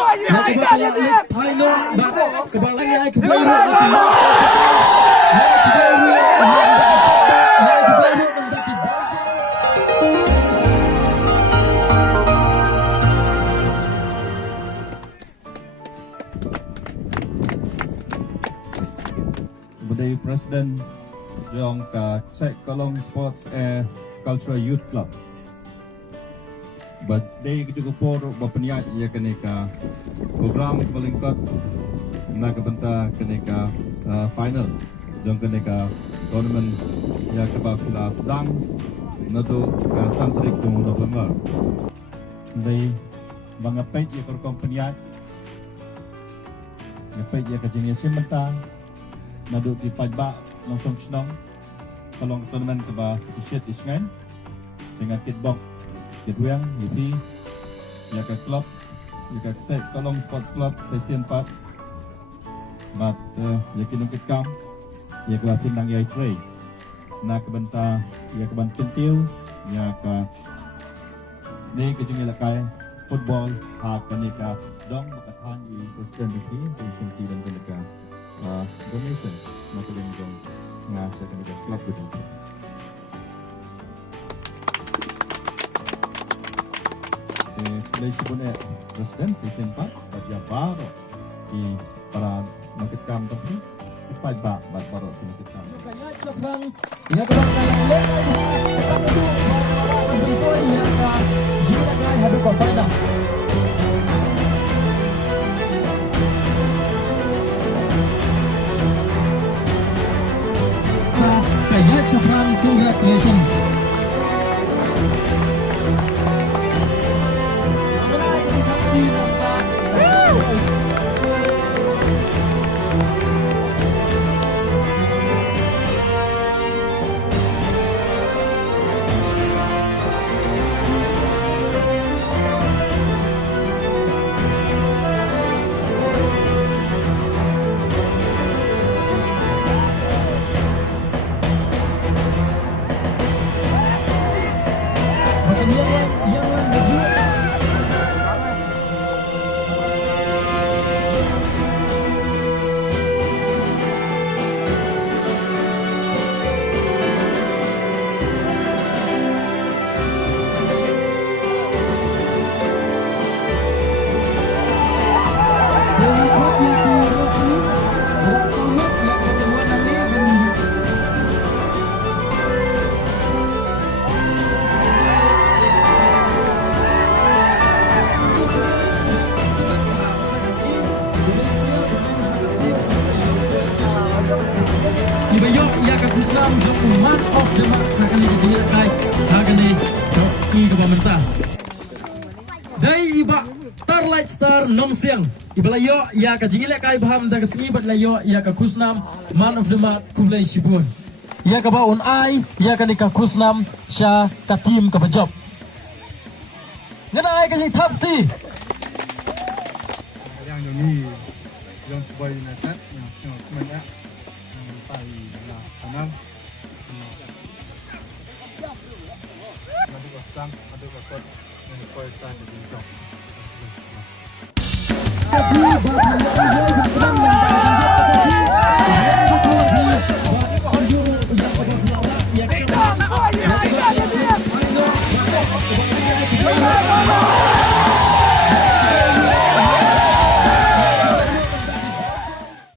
Yang kedua adalah Pino kebalannya ai kebairu nanti Budaya Presiden Jong ka Cek Kolong Sports Cultural Youth Club. Badai kecukup por bapeniat ia keneka program melingkut nak kebentar keneka final jong keneka tournament yang kebakula sedang untuk santrik jong November. Dari mengepet ia kompeniat ngepet ia kejenis sementara naduk di pajbak langsung senang kalau tournament keba isyat isngan dengan kitbox Kedua, Lipi, ya ke klub, ya ke set Kolong Sports Club sesi 4. Mat ya ke nungkit kam, ya ke lapin nang yai tray. Nak kebentar, ya ke bantuntil, ya ke ni ke jengi lakai football hak kenika dong bakatan di Presiden Lipi, Presiden dan kenika donation maka dengan dong ngasih kenika klub begitu. Malaysia pun Presiden sesi 4 bagi baru di para mengkekam tapi ipai bak baru mengkekam. Kaya cabang yang kebanyakan lepas itu bentuk yang jika kaya habis kau final. Kaya cabang congratulations. Ibayok ia ke Islam jok man of the match kali ini kai hagani ski ke pemerintah. Dai iba Starlight Star Nom Siang ibalayo ia ke jingile kai baham da ski badlayo ia ke Kusnam man of the match kumlai sipun. Ia ke baun ai ia ke nikah Kusnam sya ka tim ke pejob. Ngana ai ke si thap ti. Yang ini yang sebagai nakat yang semuanya tại là khả năng mà được vào tăng mà được vào cột nên quay sang để bình trọng